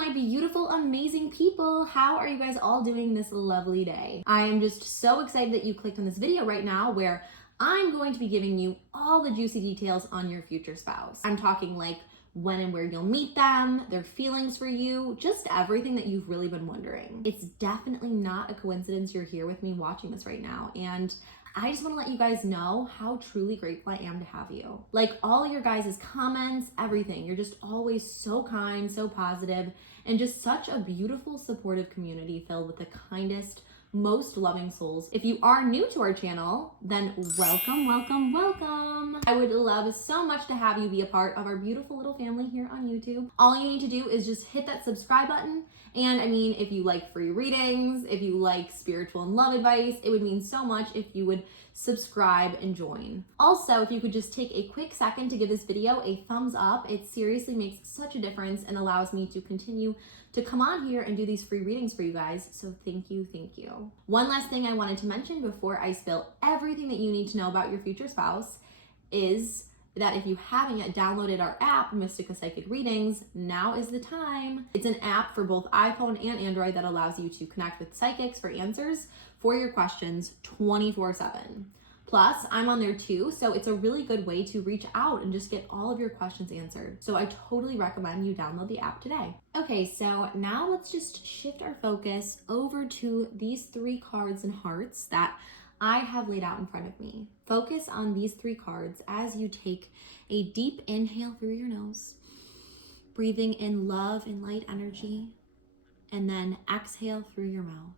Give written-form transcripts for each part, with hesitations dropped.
my beautiful, amazing people. How are you guys all doing this lovely day? I am just so excited that you clicked on this video right now where I'm going to be giving you all the juicy details on your future spouse. I'm talking like when and where you'll meet them, their feelings for you, just everything that you've really been wondering. It's definitely not a coincidence you're here with me watching this right now, and I just want to let you guys know how truly grateful I am to have you. Like all your guys' comments, everything, you're just always so kind, so positive, and just such a beautiful, supportive community filled with the kindest, most loving souls. If you are new to our channel, then welcome, welcome, welcome. I would love so much to have you be a part of our beautiful little family here on YouTube. All you need to do is just hit that subscribe button. And I mean, if you like free readings, if you like spiritual and love advice, it would mean so much if you would subscribe and join. Also, if you could just take a quick second to give this video a thumbs up, it seriously makes such a difference and allows me to continue to come on here and do these free readings for you guys. So thank you, thank you. One last thing I wanted to mention before I spill everything that you need to know about your future spouse is that if you haven't yet downloaded our app, Mystica Psychic Readings, now is the time. It's an app for both iPhone and Android that allows you to connect with psychics for answers for your questions 24/7. Plus, I'm on there too, so it's a really good way to reach out and just get all of your questions answered. So I totally recommend you download the app today. Okay, so now let's just shift our focus over to these 3 cards and hearts that I have laid out in front of me. Focus on these 3 cards as you take a deep inhale through your nose, breathing in love and light energy, and then exhale through your mouth,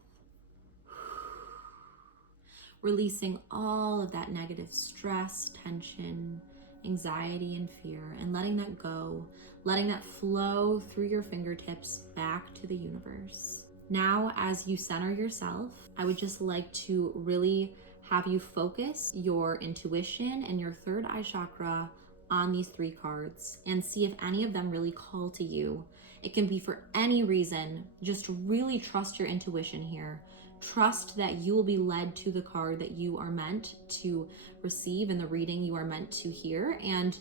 releasing all of that negative stress, tension, anxiety, and fear, and letting that go, letting that flow through your fingertips back to the universe. Now, as you center yourself, I would just like to really have you focus your intuition and your third eye chakra on these 3 cards and see if any of them really call to you. It can be for any reason. Just really trust your intuition here. Trust that you will be led to the card that you are meant to receive and the reading you are meant to hear, and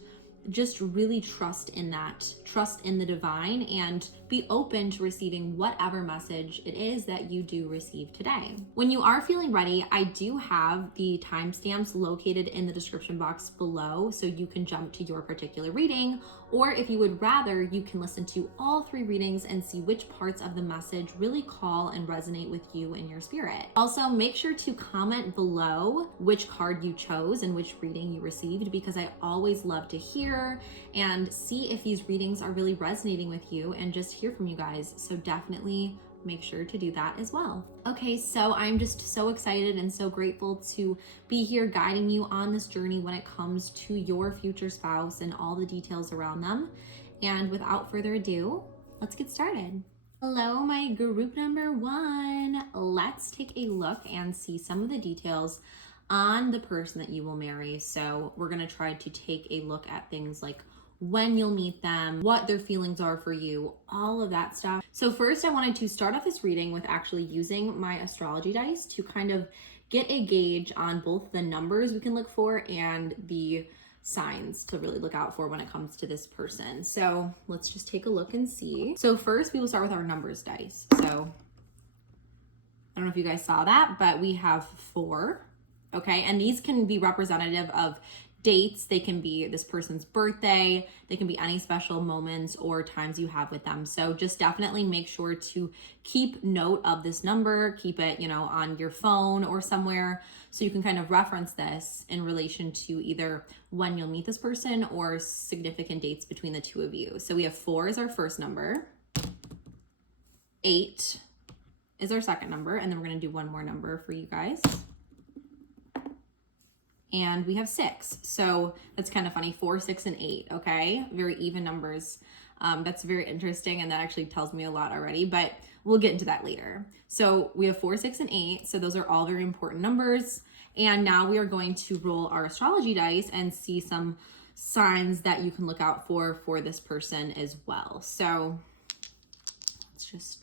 just really trust in that. Trust in the divine and be open to receiving whatever message it is that you do receive today. When you are feeling ready, I do have the timestamps located in the description box below so you can jump to your particular reading, or if you would rather, you can listen to all 3 readings and see which parts of the message really call and resonate with you and your spirit. Also, make sure to comment below which card you chose and which reading you received, because I always love to hear and see if these readings are really resonating with you and just hear from you guys. So definitely make sure to do that as well. Okay, so I'm just so excited and so grateful to be here guiding you on this journey when it comes to your future spouse and all the details around them. And without further ado, let's get started. Hello, my group number 1. Let's take a look and see some of the details on the person that you will marry. So we're gonna try to take a look at things like when you'll meet them, what their feelings are for you, all of that stuff. So first I wanted to start off this reading with actually using my astrology dice to kind of get a gauge on both the numbers we can look for and the signs to really look out for when it comes to this person. So let's just take a look and see. So first we will start with our numbers dice. So I don't know if you guys saw that, but we have 4, okay? And these can be representative of dates. They can be this person's birthday, they can be any special moments or times you have with them. So just definitely make sure to keep note of this number, keep it, on your phone or somewhere so you can kind of reference this in relation to either when you'll meet this person or significant dates between the 2 of you. So we have 4 as our first number, 8 is our second number, and then we're going to do one more number for you guys. And we have 6. So that's kind of funny. 4, 6, and 8. Okay. Very even numbers. That's very interesting. And that actually tells me a lot already, but we'll get into that later. So we have 4, 6, and 8. So those are all very important numbers. And now we are going to roll our astrology dice and see some signs that you can look out for this person as well. So let's just...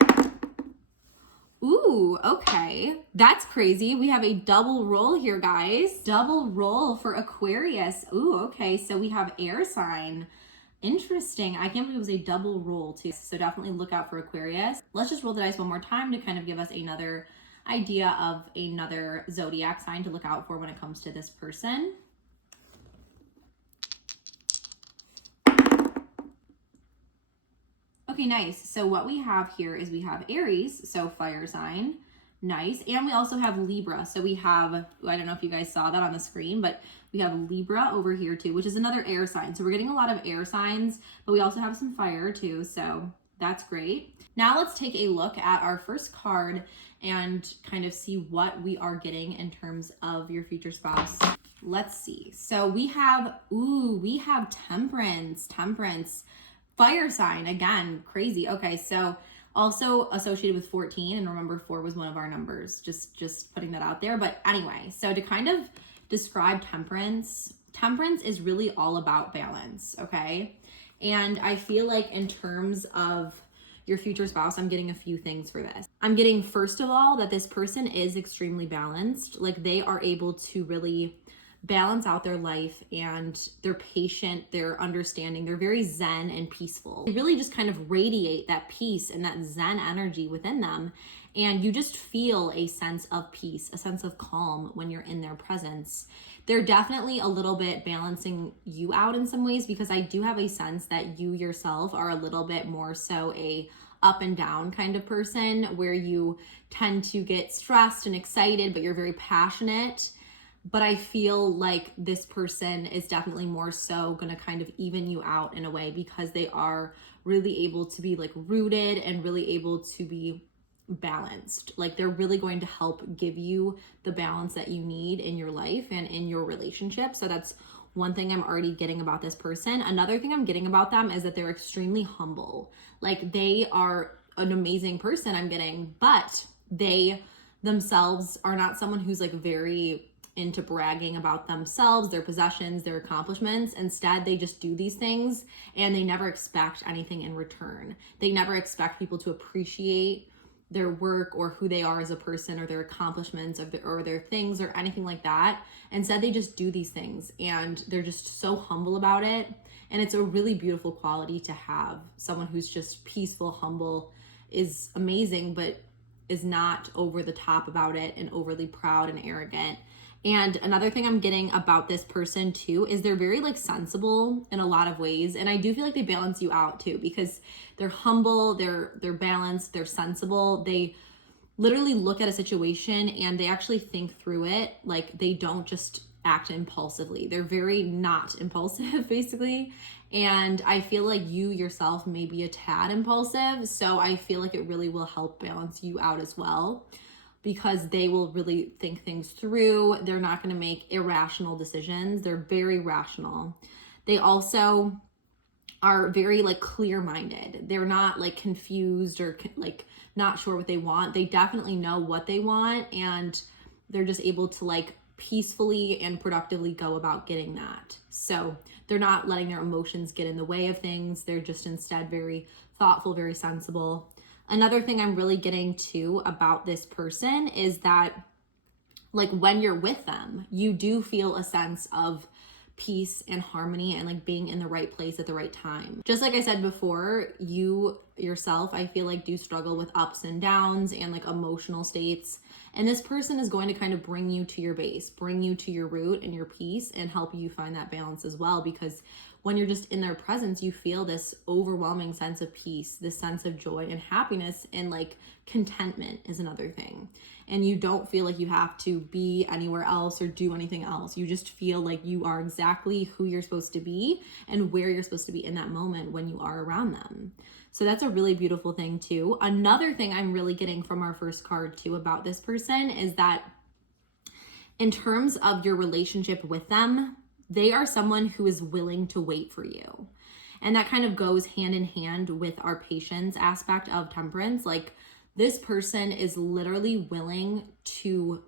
Ooh, okay. That's crazy. We have a double roll here, guys. Double roll for Aquarius. Ooh, okay. So we have air sign Interesting. I can't believe it was a double roll too. So definitely look out for Aquarius. Let's just roll the dice one more time to kind of give us another idea of another zodiac sign to look out for when it comes to this person. Okay, nice. So what we have here is we have Aries, so fire sign. Nice. And we also have Libra. So we have, I don't know if you guys saw that on the screen, but we have Libra over here too, which is another air sign. So we're getting a lot of air signs, but we also have some fire too. So that's great. Now let's take a look at our first card and kind of see what we are getting in terms of your future spouse. Let's see. So we have Temperance. Fire sign, again, crazy. Okay, so also associated with 14, and remember 4 was one of our numbers, just putting that out there. But anyway, so to kind of describe Temperance is really all about balance, okay? And I feel like in terms of your future spouse, I'm getting a few things for this. I'm getting, first of all, that this person is extremely balanced. Like they are able to really balance out their life, and they're patient, they're understanding, they're very zen and peaceful. They really just kind of radiate that peace and that zen energy within them, and you just feel a sense of peace, a sense of calm when you're in their presence. They're definitely a little bit balancing you out in some ways, because I do have a sense that you yourself are a little bit more so a up and down kind of person, where you tend to get stressed and excited, but you're very passionate. But I feel like this person is definitely more so going to kind of even you out in a way, because they are really able to be like rooted and really able to be balanced. Like they're really going to help give you the balance that you need in your life and in your relationship. So that's one thing I'm already getting about this person. Another thing I'm getting about them is that they're extremely humble. Like they are an amazing person, I'm getting, but they themselves are not someone who's like very into bragging about themselves, their possessions, their accomplishments. Instead, they just do these things and they never expect anything in return. They never expect people to appreciate their work or who they are as a person or their accomplishments or their things or anything like that. Instead, they just do these things and they're just so humble about it. And it's a really beautiful quality to have. Someone who's just peaceful, humble is amazing, but is not over the top about it and overly proud and arrogant. And another thing I'm getting about this person too is they're very like sensible in a lot of ways. And I do feel like they balance you out too, because they're humble, they're balanced, they're sensible. They literally look at a situation and they actually think through it. Like they don't just act impulsively. They're very not impulsive basically. And I feel like you yourself may be a tad impulsive. So I feel like it really will help balance you out as well, because they will really think things through. They're not going to make irrational decisions. They're very rational. They also are very like clear-minded. They're not like confused or like not sure what they want. They definitely know what they want, and they're just able to like peacefully and productively go about getting that. So they're not letting their emotions get in the way of things. They're just instead very thoughtful, very sensible. Another thing I'm really getting to about this person is that like when you're with them, you do feel a sense of peace and harmony and like being in the right place at the right time. Just like I said before, you yourself, I feel like do struggle with ups and downs and like emotional states. And this person is going to kind of bring you to your base, bring you to your root and your peace, and help you find that balance as well. Because when you're just in their presence, you feel this overwhelming sense of peace, this sense of joy and happiness, and like contentment is another thing. And you don't feel like you have to be anywhere else or do anything else. You just feel like you are exactly who you're supposed to be and where you're supposed to be in that moment when you are around them. So that's a really beautiful thing too. Another thing I'm really getting from our first card too about this person is that in terms of your relationship with them, they are someone who is willing to wait for you. And that kind of goes hand in hand with our patience aspect of temperance. Like this person is literally willing to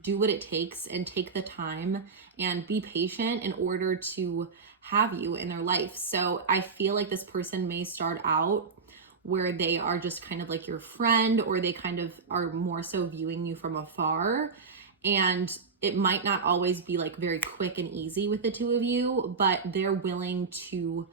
do what it takes and take the time and be patient in order to have you in their life. So I feel like this person may start out where they are just kind of like your friend, or they kind of are more so viewing you from afar. And it might not always be like very quick and easy with the two of you, but they're willing to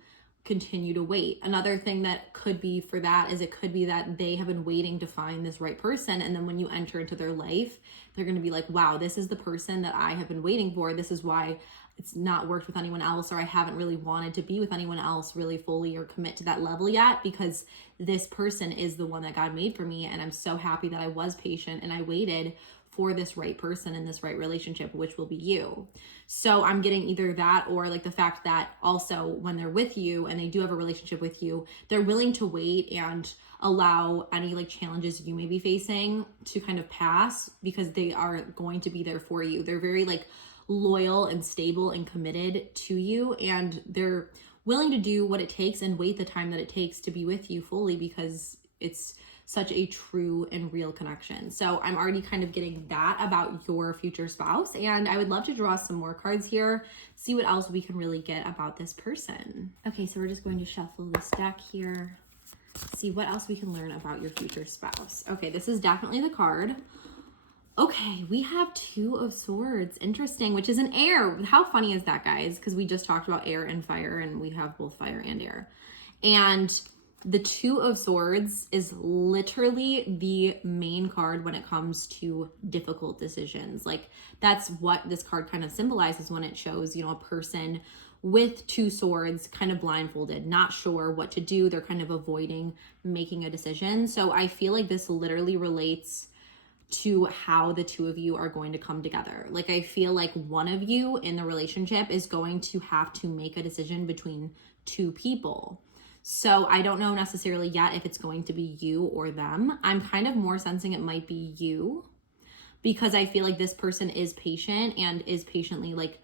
continue to wait. Another thing that could be for that is it could be that they have been waiting to find this right person. And then when you enter into their life, they're going to be like, wow, this is the person that I have been waiting for. This is why it's not worked with anyone else, or I haven't really wanted to be with anyone else really fully or commit to that level yet, because this person is the one that God made for me. And I'm so happy that I was patient and I waited for this right person in this right relationship, which will be you. So I'm getting either that, or like the fact that also when they're with you and they do have a relationship with you, they're willing to wait and allow any like challenges you may be facing to kind of pass, because they are going to be there for you. They're very like loyal and stable and committed to you, and they're willing to do what it takes and wait the time that it takes to be with you fully, because it's such a true and real connection. So I'm already kind of getting that about your future spouse, and I would love to draw some more cards here, see what else we can really get about this person. Okay, so we're just going to shuffle this deck here, see what else we can learn about your future spouse. Okay, this is definitely the card. Okay, we have Two of Swords. Interesting, which is an air. How funny is that, guys? Because we just talked about air and fire, and we have both fire and air. And the Two of Swords is literally the main card when it comes to difficult decisions. Like, that's what this card kind of symbolizes when it shows, you know, a person with two swords, kind of blindfolded, not sure what to do. They're kind of avoiding making a decision. So I feel like this literally relates to how the two of you are going to come together. Like, I feel like one of you in the relationship is going to have to make a decision between two people. So I don't know necessarily yet if it's going to be you or them. I'm kind of more sensing it might be you, because I feel like this person is patient and is patiently like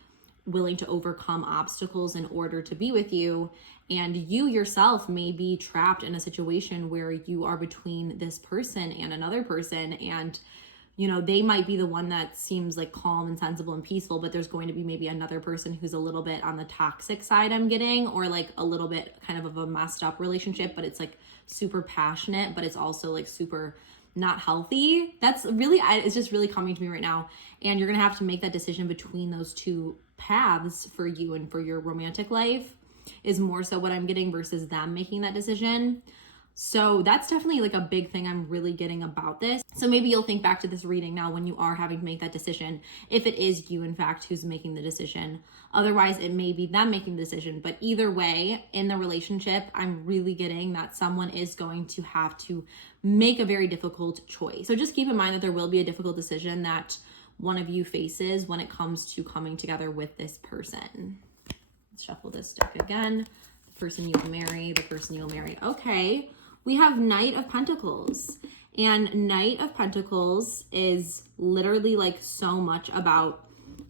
willing to overcome obstacles in order to be with you. And you yourself may be trapped in a situation where you are between this person and another person, and you know, they might be the one that seems like calm and sensible and peaceful, but there's going to be maybe another person who's a little bit on the toxic side, I'm getting, or like a little bit kind of a messed up relationship, but it's like super passionate, but it's also like super not healthy. That's really, it's just really coming to me right now. And you're going to have to make that decision between those two paths for you and for your romantic life, is more so what I'm getting, versus them making that decision. So that's definitely like a big thing I'm really getting about this. So maybe you'll think back to this reading now when you are having to make that decision, if it is you, in fact, who's making the decision. Otherwise, it may be them making the decision. But either way, in the relationship, I'm really getting that someone is going to have to make a very difficult choice. So just keep in mind that there will be a difficult decision that one of you faces when it comes to coming together with this person. Let's shuffle this deck again. The person you'll marry, the person you'll marry. Okay, we have Knight of Pentacles. And Knight of Pentacles is literally like so much about,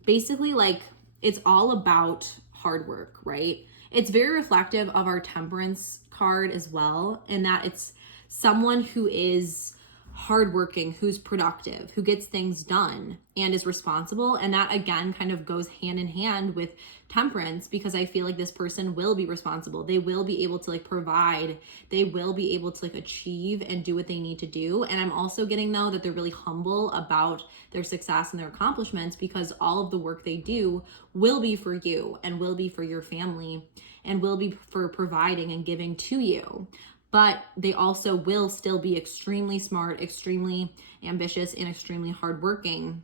basically like, it's all about hard work, right? It's very reflective of our Temperance card as well, in that it's someone who is hardworking, who's productive, who gets things done and is responsible. And that again kind of goes hand in hand with Temperance, because I feel like this person will be responsible. They will be able to like provide, they will be able to like achieve and do what they need to do. And I'm also getting though that they're really humble about their success and their accomplishments, because all of the work they do will be for you and will be for your family and will be for providing and giving to you. But they also will still be extremely smart, extremely ambitious, and extremely hardworking.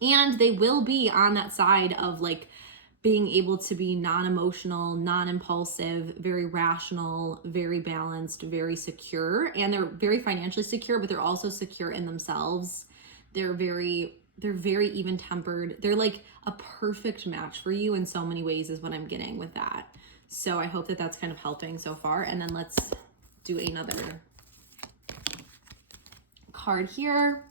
And they will be on that side of like being able to be non-emotional, non-impulsive, very rational, very balanced, very secure. And they're very financially secure, but they're also secure in themselves. They're very even-tempered. They're like a perfect match for you in so many ways, is what I'm getting with that. So I hope that that's kind of helping so far. And then let's do another card here.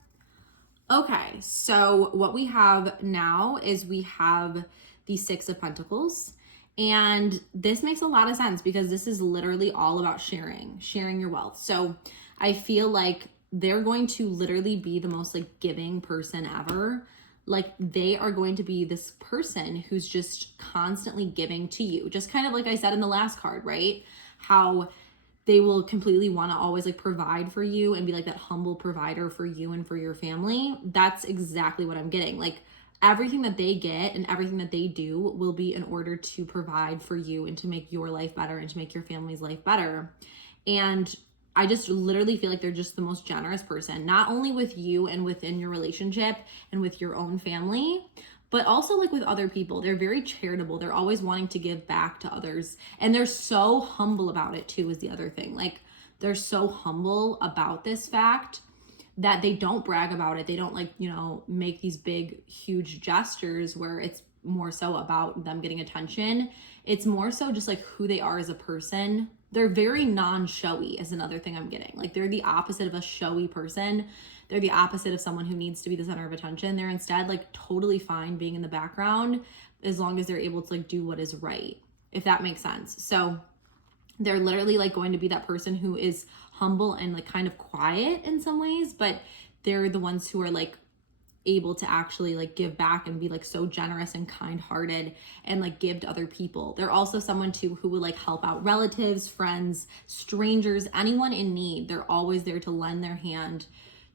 Okay, so what we have now is we have the Six of Pentacles, and this makes a lot of sense because this is literally all about sharing your wealth. So I feel like they're going to literally be the most like giving person ever. Like, they are going to be this person who's just constantly giving to you, just kind of like I said in the last card, right? How they will completely want to always like provide for you and be like that humble provider for you and for your family. That's exactly what I'm getting. Like, everything that they get and everything that they do will be in order to provide for you and to make your life better and to make your family's life better. And I just literally feel like they're just the most generous person, not only with you and within your relationship and with your own family, but also like with other people. They're very charitable. They're always wanting to give back to others. And they're so humble about it too, is the other thing. Like, they're so humble about this fact that they don't brag about it. They don't like, you know, make these big, huge gestures where it's more so about them getting attention. It's more so just like who they are as a person. They're very non-showy is another thing I'm getting. Like, they're the opposite of a showy person. They're the opposite of someone who needs to be the center of attention. They're instead like totally fine being in the background as long as they're able to like do what is right, if that makes sense. So they're literally like going to be that person who is humble and like kind of quiet in some ways, but they're the ones who are like able to actually like give back and be like so generous and kind-hearted and like give to other people. They're also someone too who would like help out relatives, friends, strangers, anyone in need. They're always there to lend their hand,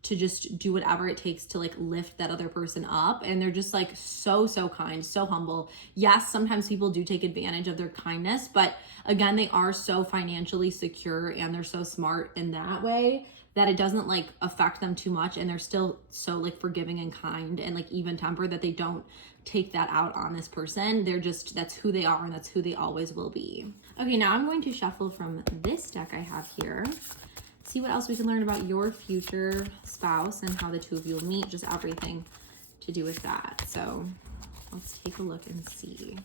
to just do whatever it takes to like lift that other person up. And they're just like so kind, so humble. Yes, sometimes people do take advantage of their kindness, but again, they are so financially secure and they're so smart in that way that it doesn't like affect them too much. And they're still so like forgiving and kind and like even tempered that they don't take that out on this person. They're just, that's who they are and that's who they always will be. Okay, now I'm going to shuffle from this deck I have here. See what else we can learn about your future spouse and how the two of you will meet, just everything to do with that. So let's take a look and see.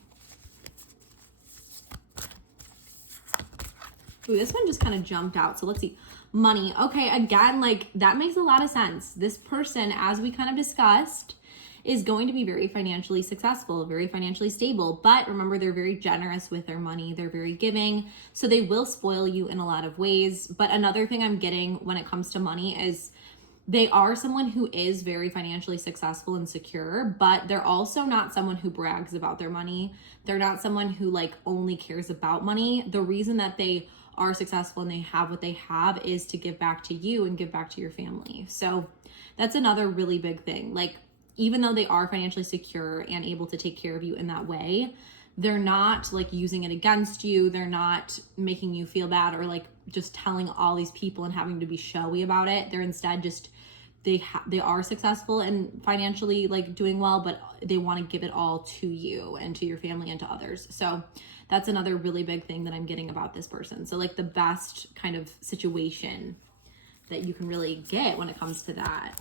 Ooh, this one just kind of jumped out. So let's see. Money. Okay, again, like that makes a lot of sense. This person, as we kind of discussed, is going to be very financially successful, very financially stable. But remember, they're very generous with their money. They're very giving. So they will spoil you in a lot of ways. But another thing I'm getting when it comes to money is they are someone who is very financially successful and secure, but they're also not someone who brags about their money. They're not someone who like only cares about money. The reason that they are successful and they have what they have is to give back to you and give back to your family. So that's another really big thing. Like, even though they are financially secure and able to take care of you in that way, they're not like using it against you. They're not making you feel bad or like just telling all these people and having to be showy about it. They're instead just, they are successful and financially like doing well, but they want to give it all to you and to your family and to others. So that's another really big thing that I'm getting about this person. So like the best kind of situation that you can really get when it comes to that.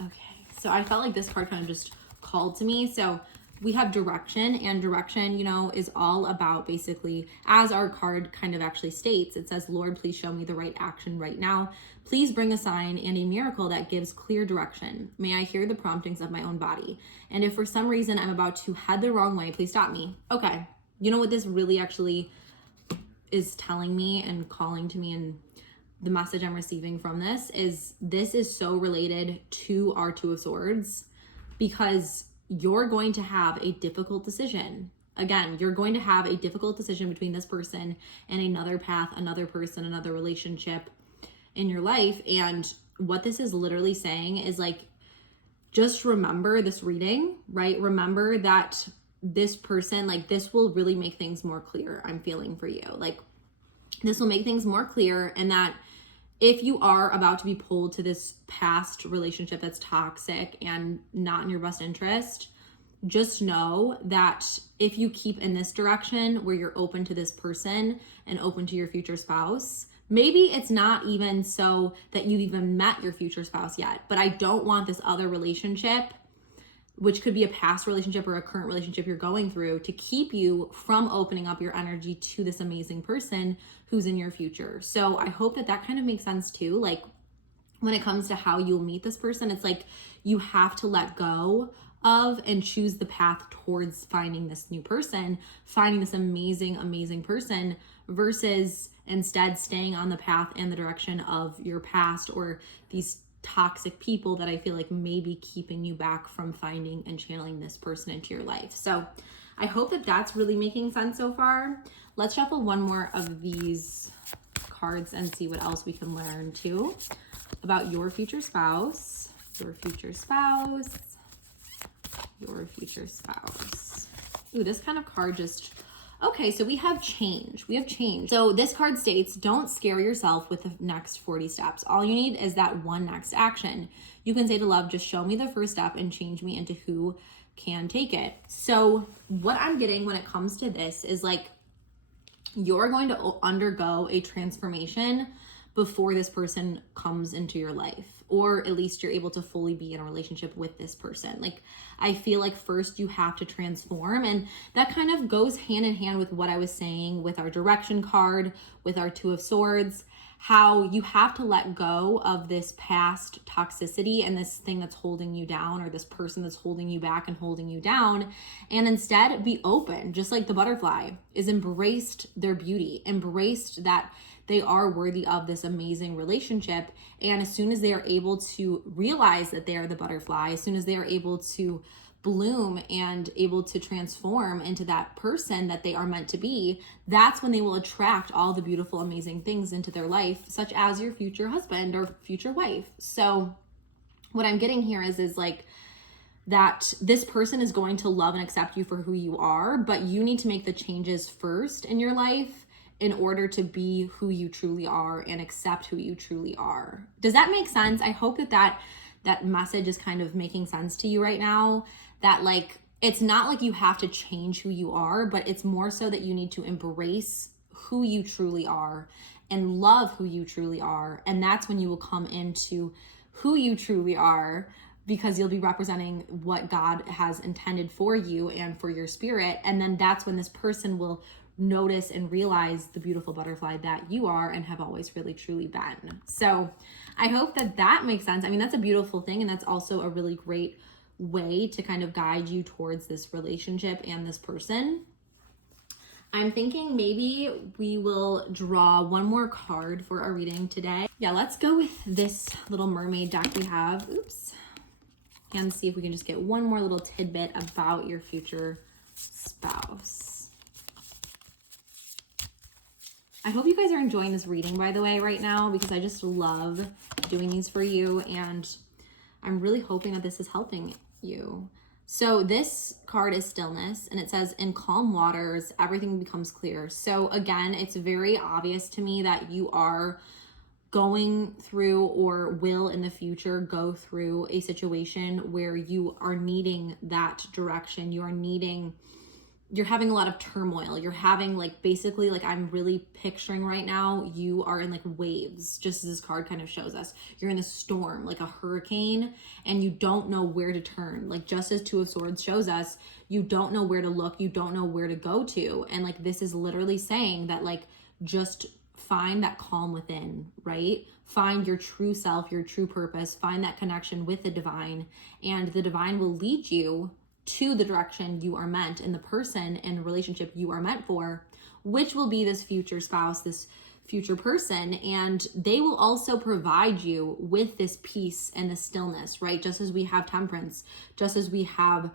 Okay. So I felt like this card kind of just called to me. So we have direction, and direction, you know, is all about basically, as our card kind of actually states, it says, Lord, please show me the right action right now. Please bring a sign and a miracle that gives clear direction. May I hear the promptings of my own body. And if for some reason I'm about to head the wrong way, please stop me. Okay. You know what this really actually is telling me and calling to me, and the message I'm receiving from this is so related to our Two of Swords, because you're going to have a difficult decision. Again, you're going to have a difficult decision between this person and another path, another person, another relationship in your life. And what this is literally saying is like, just remember this reading, right? Remember that this person, like this will really make things more clear. I'm feeling for you. Like this will make things more clear, and that if you are about to be pulled to this past relationship that's toxic and not in your best interest, just know that if you keep in this direction where you're open to this person and open to your future spouse, maybe it's not even so that you've even met your future spouse yet, but I don't want this other relationship, which could be a past relationship or a current relationship you're going through, to keep you from opening up your energy to this amazing person who's in your future. So I hope that that kind of makes sense too. Like when it comes to how you'll meet this person, it's like you have to let go of and choose the path towards finding this new person, finding this amazing, amazing person, versus instead staying on the path and the direction of your past or these toxic people that I feel like may be keeping you back from finding and channeling this person into your life. So I hope that that's really making sense so far. Let's shuffle one more of these cards and see what else we can learn too about your future spouse. Your future spouse. your future spouse. Ooh, this kind of card just, okay, so we have change. We have change. So this card states, don't scare yourself with the next 40 steps. All you need is that one next action. You can say to love, just show me the first step and change me into who can take it. So what I'm getting when it comes to this is like, you're going to undergo a transformation before this person comes into your life, or at least you're able to fully be in a relationship with this person. Like, I feel like first you have to transform, and that kind of goes hand in hand with what I was saying with our direction card, with our Two of Swords, how you have to let go of this past toxicity and this thing that's holding you down, or this person that's holding you back and holding you down, and instead be open, just like the butterfly is embraced their beauty, embraced that they are worthy of this amazing relationship. And as soon as they are able to realize that they are the butterfly, as soon as they are able to bloom and able to transform into that person that they are meant to be, that's when they will attract all the beautiful, amazing things into their life, such as your future husband or future wife. So what I'm getting here is like, that this person is going to love and accept you for who you are, but you need to make the changes first in your life in order to be who you truly are and accept who you truly are. Does that make sense? I hope that message is kind of making sense to you right now, that like, it's not like you have to change who you are, but it's more so that you need to embrace who you truly are and love who you truly are. And that's when you will come into who you truly are, because you'll be representing what God has intended for you and for your spirit. And then that's when this person will notice and realize the beautiful butterfly that you are and have always really truly been. So I hope that makes sense. I mean, that's a beautiful thing, and that's also a really great way to kind of guide you towards this relationship and this person. I'm thinking maybe we will draw one more card for our reading today. Yeah, let's go with this little mermaid deck we have. Oops. And see if we can just get one more little tidbit about your future spouse. I hope you guys are enjoying this reading, by the way, right now, because I just love doing these for you, and I'm really hoping that this is helping you. So this card is stillness, and it says, in calm waters, everything becomes clear. So again, it's very obvious to me that you are going through, or will in the future go through, a situation where you are needing that direction. You're having a lot of turmoil. You're having like, basically, like, I'm really picturing right now, you are in like waves, just as this card kind of shows us. You're in a storm, like a hurricane, and you don't know where to turn. Like, just as Two of Swords shows us, you don't know where to look. You don't know where to go to. And like, this is literally saying that, like, just find that calm within, right? Find your true self, your true purpose, find that connection with the divine, and the divine will lead you to the direction you are meant, and the person and relationship you are meant for, which will be this future spouse, this future person. And they will also provide you with this peace and this stillness, right? Just as we have Temperance, just as we have,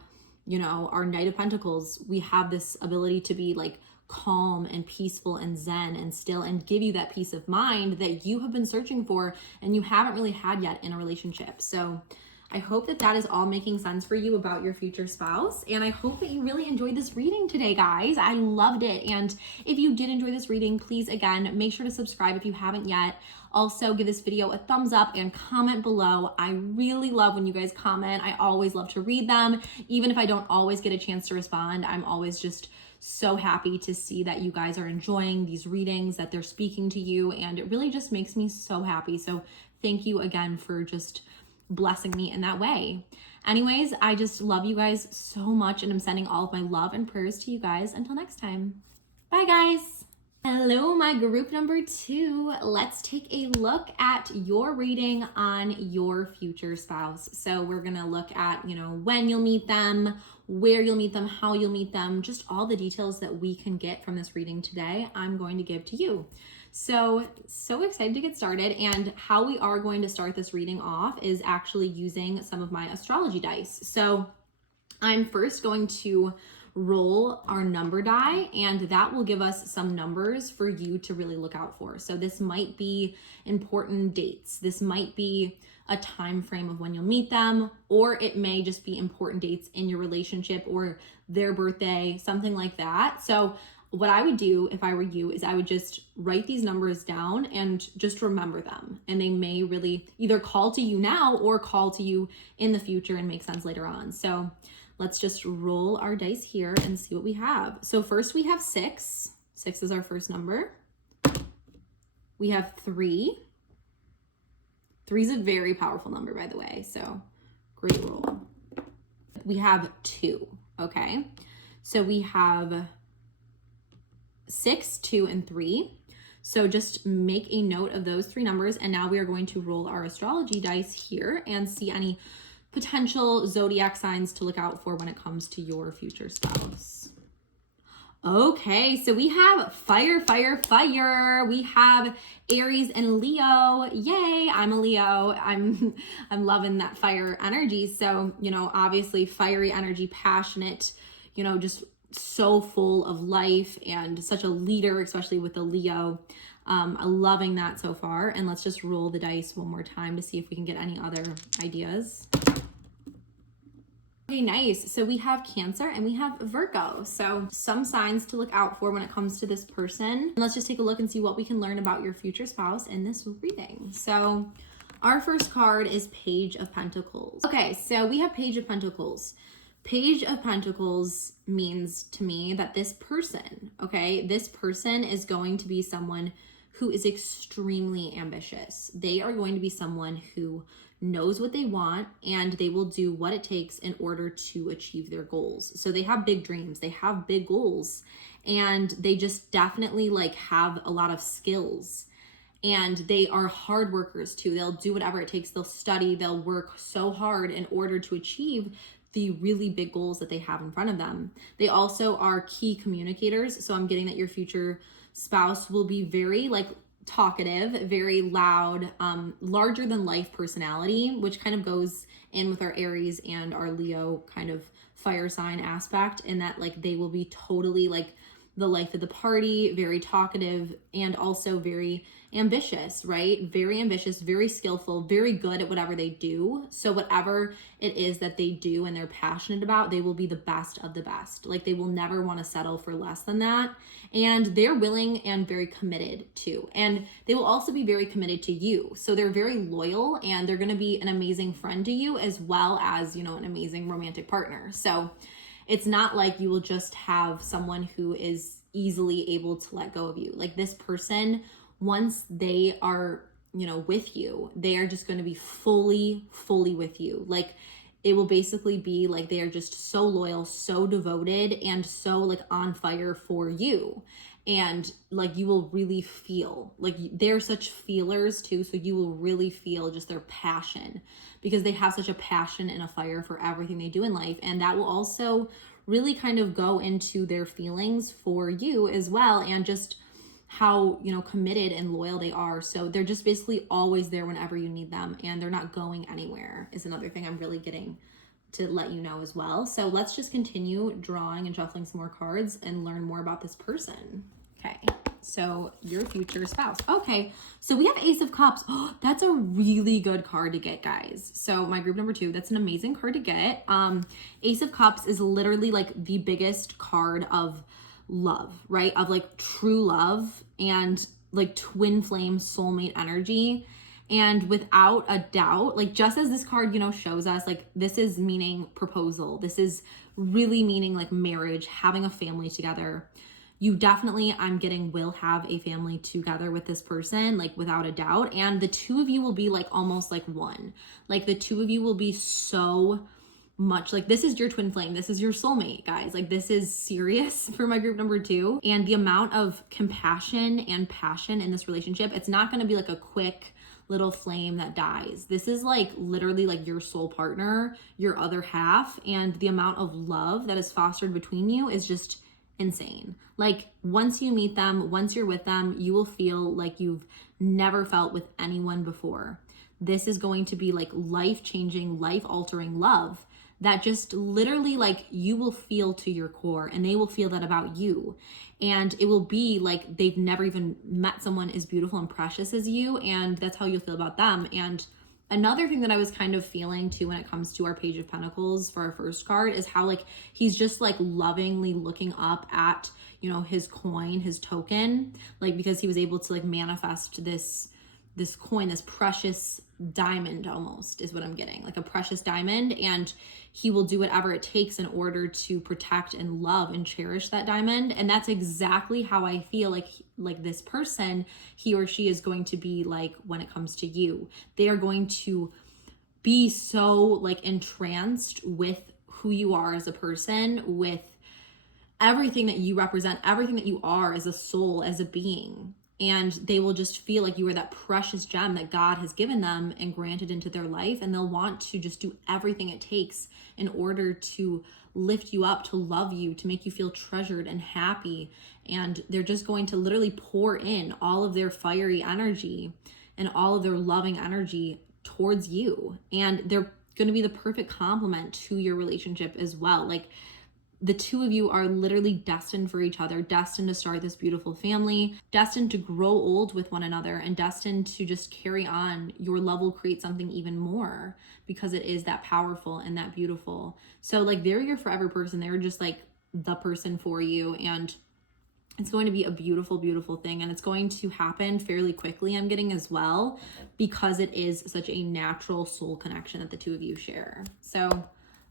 you know, our Knight of Pentacles, we have this ability to be like calm and peaceful and zen and still, and give you that peace of mind that you have been searching for and you haven't really had yet in a relationship. So I hope that is all making sense for you about your future spouse. And I hope that you really enjoyed this reading today, guys. I loved it. And if you did enjoy this reading, please, again, make sure to subscribe if you haven't yet. Also, give this video a thumbs up and comment below. I really love when you guys comment. I always love to read them. Even if I don't always get a chance to respond, I'm always just so happy to see that you guys are enjoying these readings, that they're speaking to you. And it really just makes me so happy. So thank you again for just blessing me in that way. Anyways, I just love you guys so much, and I'm sending all of my love and prayers to you guys. Until next time. Bye, guys. Hello, my group number 2. Let's take a look at your reading on your future spouse. So we're going to look at, you know, when you'll meet them, where you'll meet them, how you'll meet them, just all the details that we can get from this reading today, I'm going to give to you. So excited to get started. And how we are going to start this reading off is actually using some of my astrology dice. So I'm first going to roll our number die, and that will give us some numbers for you to really look out for. So this might be important dates. This might be a time frame of when you'll meet them, or it may just be important dates in your relationship or their birthday, something like that. So what I would do if I were you is I would just write these numbers down and just remember them. And they may really either call to you now or call to you in the future and make sense later on. So let's just roll our dice here and see what we have. So first we have 6. 6 is our first number. We have 3. 3 is a very powerful number, by the way. So great roll. We have 2, okay? So we have 6, 2, and 3. So just make a note of those 3 numbers. And now we are going to roll our astrology dice here and see any potential zodiac signs to look out for when it comes to your future spouse. Okay, so we have fire, fire, fire. We have Aries and Leo. Yay, I'm a Leo. I'm loving that fire energy. So, you know, obviously fiery energy, passionate, you know, just so full of life and such a leader, especially with the Leo. I'm loving that so far. And let's just roll the dice one more time to see if we can get any other ideas. Okay, nice. So we have Cancer and we have Virgo. So some signs to look out for when it comes to this person. And let's just take a look and see what we can learn about your future spouse in this reading. So our first card is Page of Pentacles. Okay, so we have Page of Pentacles. Page of Pentacles means to me that this person, okay, this person is going to be someone who is extremely ambitious. They are going to be someone who knows what they want and they will do what it takes in order to achieve their goals. So they have big dreams, they have big goals, and they just definitely like have a lot of skills. And they are hard workers too. They'll do whatever it takes. They'll study, they'll work so hard in order to achieve the really big goals that they have in front of them. They also are key communicators. So I'm getting that your future spouse will be very like talkative, very loud, larger than life personality, which kind of goes in with our Aries and our Leo kind of fire sign aspect, in that like they will be totally like the life of the party, very talkative, and also very ambitious, right? Very ambitious, very skillful, very good at whatever they do. So whatever it is that they do and they're passionate about, they will be the best of the best. Like they will never want to settle for less than that. And they're willing and very committed too. And they will also be very committed to you. So they're very loyal and they're going to be an amazing friend to you as well as, you know, an amazing romantic partner. So it's not like you will just have someone who is easily able to let go of you. Like this person, once they are, you know, with you, they are just going to be fully with you. Like it will basically be like they are just so loyal, so devoted, and so like on fire for you. And like you will really feel like they're such feelers too. So you will really feel just their passion, because they have such a passion and a fire for everything they do in life. And that will also really kind of go into their feelings for you as well, and just how, you know, committed and loyal they are. So they're just basically always there whenever you need them, and they're not going anywhere is another thing I'm really getting to let you know as well. So let's just continue drawing and shuffling some more cards and learn more about this person. Okay, so your future spouse. Okay, so we have Ace of Cups. Oh, that's a really good card to get, guys. So my group number 2, that's an amazing card to get. Ace of Cups is literally like the biggest card of love, right? Of like true love and like twin flame soulmate energy. And without a doubt, like just as this card, you know, shows us, like this is meaning proposal. This is really meaning like marriage, having a family together. You definitely, I'm getting, will have a family together with this person, like without a doubt. And the two of you will be like almost like one. Like the two of you will be so much like, this is your twin flame. This is your soulmate, guys. Like this is serious for my group number 2. And the amount of compassion and passion in this relationship, it's not going to be like a quick little flame that dies. This is like literally like your soul partner, your other half. And the amount of love that is fostered between you is just insane. Like once you meet them, once you're with them, you will feel like you've never felt with anyone before. This is going to be like life-changing, life-altering love that just literally like you will feel to your core, and they will feel that about you. And it will be like they've never even met someone as beautiful and precious as you, and that's how you'll feel about them. And another thing that I was kind of feeling too when it comes to our Page of Pentacles for our first card is how like he's just like lovingly looking up at, you know, his coin, his token, like because he was able to like manifest this coin, this precious diamond, almost is what I'm getting, like a precious diamond. And he will do whatever it takes in order to protect and love and cherish that diamond. And that's exactly how I feel like this person, he or she is going to be like when it comes to you. They are going to be so like entranced with who you are as a person, with everything that you represent, everything that you are as a soul, as a being. And they will just feel like you are that precious gem that God has given them and granted into their life. And they'll want to just do everything it takes in order to lift you up, to love you, to make you feel treasured and happy. And they're just going to literally pour in all of their fiery energy and all of their loving energy towards you. And they're going to be the perfect complement to your relationship as well. Like, the two of you are literally destined for each other, destined to start this beautiful family, destined to grow old with one another, and destined to just carry on. Your love will create something even more because it is that powerful and that beautiful. So like they're your forever person. They're just like the person for you. And it's going to be a beautiful, beautiful thing. And it's going to happen fairly quickly, I'm getting as well, because it is such a natural soul connection that the two of you share. So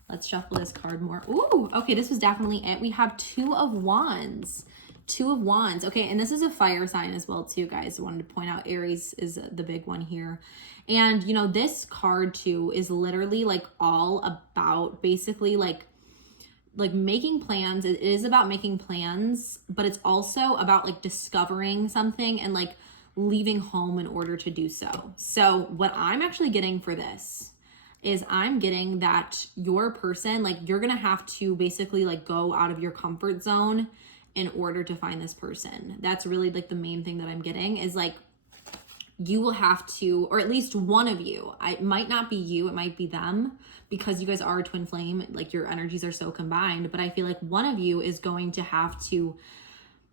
let's shuffle this card more. Ooh, okay, this was definitely it. We have Two of Wands. Two of Wands. Okay, and this is a fire sign as well too, guys. I wanted to point out Aries is the big one here. And, you know, this card too is literally like all about basically like making plans. It is about making plans, but it's also about like discovering something and like leaving home in order to do so. So what I'm actually getting for this is I'm getting that your person, like you're gonna have to basically like go out of your comfort zone in order to find this person. That's really like the main thing that I'm getting is like you will have to, or at least one of you, it might not be you, it might be them, because you guys are a twin flame, like your energies are so combined, but I feel like one of you is going to have to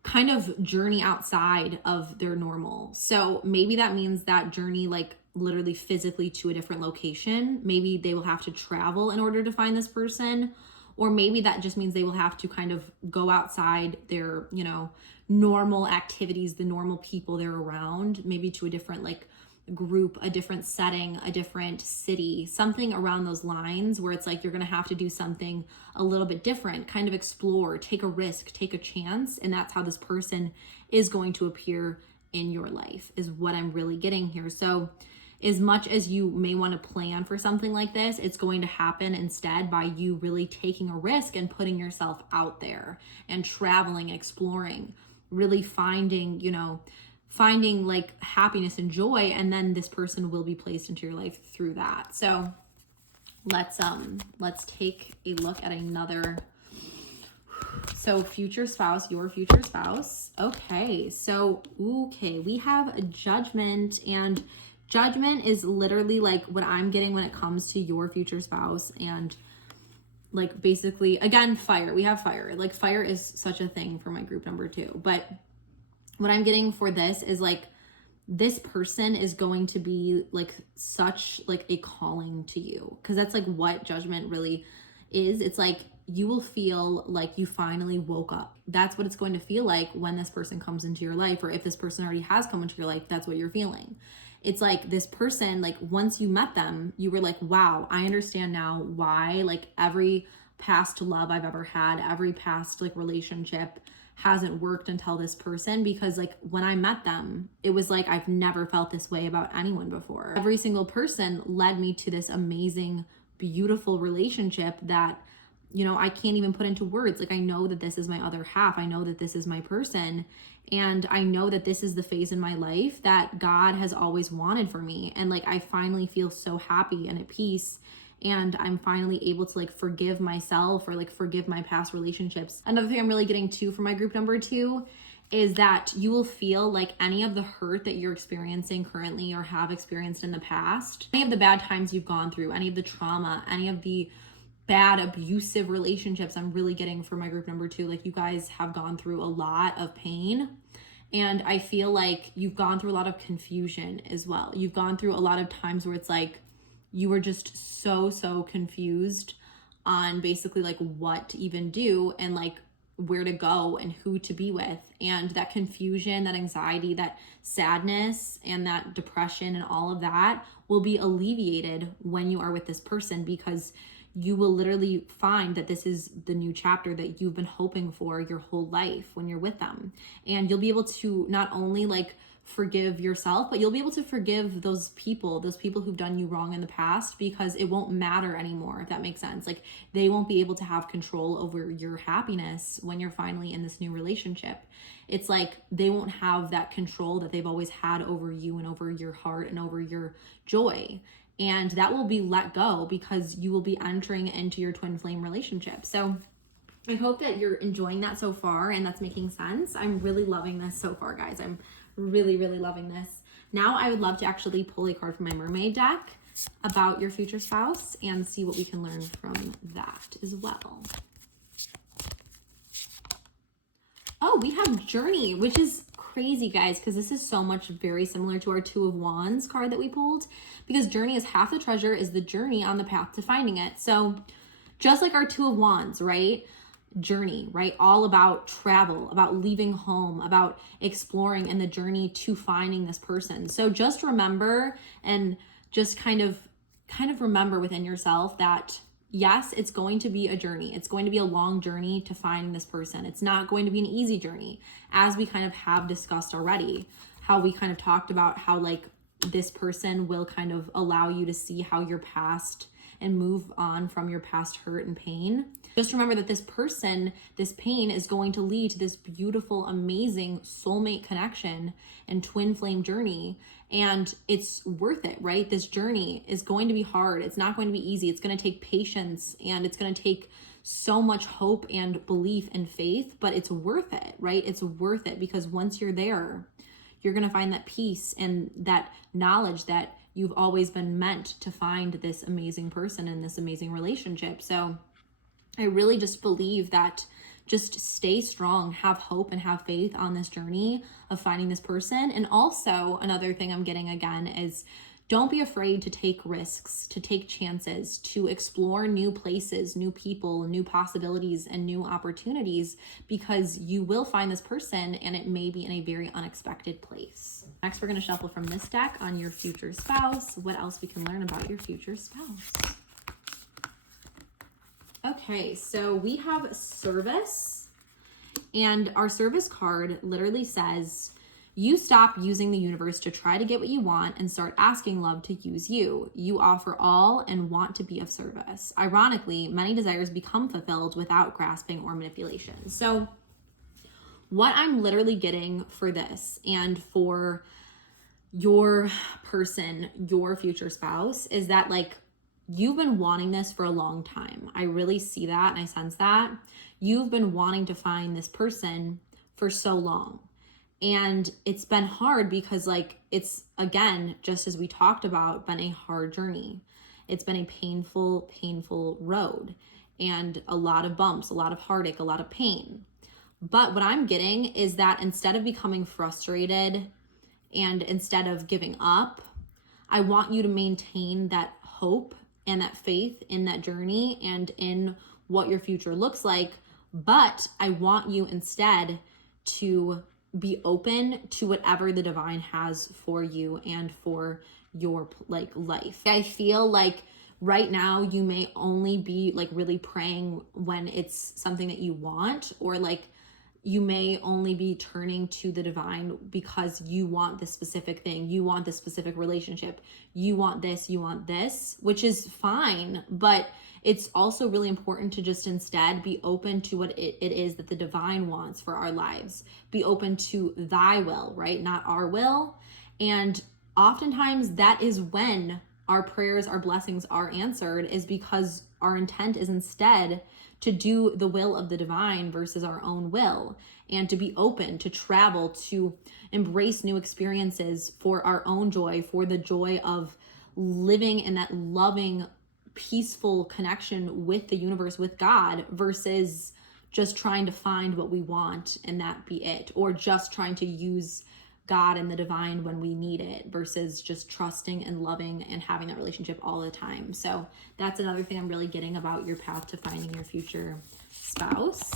kind of journey outside of their normal. So maybe that means that journey like literally physically to a different location. Maybe they will have to travel in order to find this person, or maybe that just means they will have to kind of go outside their, you know, normal activities, the normal people they're around, maybe to a different like group, a different setting, a different city, something around those lines where it's like you're going to have to do something a little bit different, kind of explore, take a risk, take a chance. And that's how this person is going to appear in your life, is what I'm really getting here. So as much as you may want to plan for something like this, it's going to happen instead by you really taking a risk and putting yourself out there and traveling, exploring, really finding, you know, finding like happiness and joy. And then this person will be placed into your life through that. So let's take a look at another. So future spouse, your future spouse. Okay. So, okay. We have a Judgment, and Judgment is literally like what I'm getting when it comes to your future spouse. And like basically, again, fire. We have fire. Like fire is such a thing for my group number 2. But what I'm getting for this is like this person is going to be like such like a calling to you, because that's like what Judgment really is. It's like you will feel like you finally woke up. That's what it's going to feel like when this person comes into your life, or if this person already has come into your life, that's what you're feeling. It's like this person, like once you met them, you were like, wow, I understand now why like every past love I've ever had, every past like relationship hasn't worked until this person, because like when I met them, it was like I've never felt this way about anyone before. Every single person led me to this amazing, beautiful relationship that, you know, I can't even put into words. Like I know that this is my other half. I know that this is my person. And I know that this is the phase in my life that God has always wanted for me. And like, I finally feel so happy and at peace. And I'm finally able to like forgive myself, or like forgive my past relationships. Another thing I'm really getting to for my group number 2 is that you will feel like any of the hurt that you're experiencing currently or have experienced in the past, any of the bad times you've gone through, any of the trauma, any of the bad abusive relationships I'm really getting for my group number 2. Like, you guys have gone through a lot of pain, and I feel like you've gone through a lot of confusion as well. You've gone through a lot of times where it's like you were just so confused on basically like what to even do and like where to go and who to be with. And that confusion, that anxiety, that sadness, and that depression and all of that will be alleviated when you are with this person, because you will literally find that this is the new chapter that you've been hoping for your whole life when you're with them. And you'll be able to not only like forgive yourself, but you'll be able to forgive those people who've done you wrong in the past, because it won't matter anymore, if that makes sense. Like, they won't be able to have control over your happiness when you're finally in this new relationship. It's like they won't have that control that they've always had over you and over your heart and over your joy. And that will be let go because you will be entering into your twin flame relationship. So I hope that you're enjoying that so far and that's making sense. I'm really loving this so far, guys. I'm really loving this. Now I would love to actually pull a card from my mermaid deck about your future spouse and see what we can learn from that as well. Oh, we have Journey, which is crazy, guys, because this is so much very similar to our Two of Wands card that we pulled, because Journey is half the treasure is the journey on the path to finding it. So just like our Two of Wands, right? Journey, right? All about travel, about leaving home, about exploring and the journey to finding this person. So just remember and just kind of remember within yourself that yes, it's going to be a journey. It's going to be a long journey to finding this person. It's not going to be an easy journey, as we kind of have discussed already, how we kind of talked about how like this person will kind of allow you to see how your past and move on from your past hurt and pain. Just remember that this person, this pain is going to lead to this beautiful, amazing soulmate connection and twin flame journey. And it's worth it, right? This journey is going to be hard. It's not going to be easy. It's going to take patience, and it's going to take so much hope and belief and faith, but it's worth it, right? It's worth it, because once you're there, you're going to find that peace and that knowledge that you've always been meant to find this amazing person in this amazing relationship. So I really just believe that just stay strong, have hope, and have faith on this journey of finding this person. And also another thing I'm getting again is don't be afraid to take risks, to take chances, to explore new places, new people, new possibilities, and new opportunities, because you will find this person and it may be in a very unexpected place. Next, we're going to shuffle from this deck on your future spouse. What else we can learn about your future spouse? Okay, so we have service, and our service card literally says, you stop using the universe to try to get what you want and start asking love to use you. You offer all and want to be of service. Ironically, many desires become fulfilled without grasping or manipulation. So what I'm literally getting for this and for your person, your future spouse, is that like you've been wanting this for a long time. I really see that and I sense that. You've been wanting to find this person for so long. And it's been hard because like it's, again, just as we talked about, been a hard journey. It's been a painful road, and a lot of bumps, a lot of heartache, a lot of pain. But what I'm getting is that instead of becoming frustrated and instead of giving up, I want you to maintain that hope and that faith in that journey and in what your future looks like. But I want you instead to be open to whatever the divine has for you and for your like life. I feel like right now you may only be like really praying when it's something that you want, or like you may only be turning to the divine because you want this specific thing, you want this specific relationship, you want this, which is fine. But it's also really important to just instead be open to what it is that the divine wants for our lives. Be open to thy will, right? Not our will. And oftentimes that is when our prayers, our blessings are answered, is because our intent is instead to do the will of the divine versus our own will, and to be open to travel, to embrace new experiences for our own joy, for the joy of living in that loving peaceful connection with the universe, with God, versus just trying to find what we want and that be it, or just trying to use God and the divine when we need it versus just trusting and loving and having that relationship all the time. So that's another thing I'm really getting about your path to finding your future spouse.